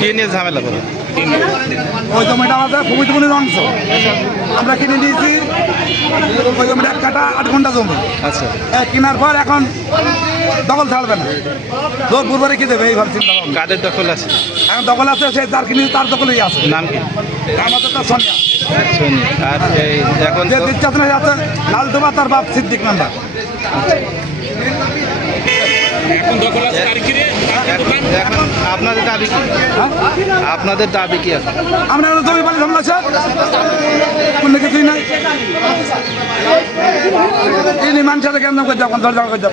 কি নিয়ে ঝামেলা করে? ওই জমিটা আমাদের ভূমিজীবনের অংশ। আমরা কিনে নিয়েছি ওই জমিটা এক কাটা আট ঘণ্টা জমি। আচ্ছা। কেনার পর এখন দখল ছাড়বে না। কি দেবে এইভাবে চিন্তা কাদের দখল আছে? এখন দখল আছে সে যার কিনে তার দখলেই আছে। নাম কি? আমাদের তো আর এখন যে তো- দিচ্ছাতনে আছে লাল দুবা তার বাপ সিদ্দিক নাম্বার এখন দখল আছে আপনাদের দাবি কি? আপনাদের দাবি কি এখন আমরা ঝামেলা আছে কোনো কিছুই নাই? এই মানুষ সাথে কেমন করে যাব দরজা করে যাব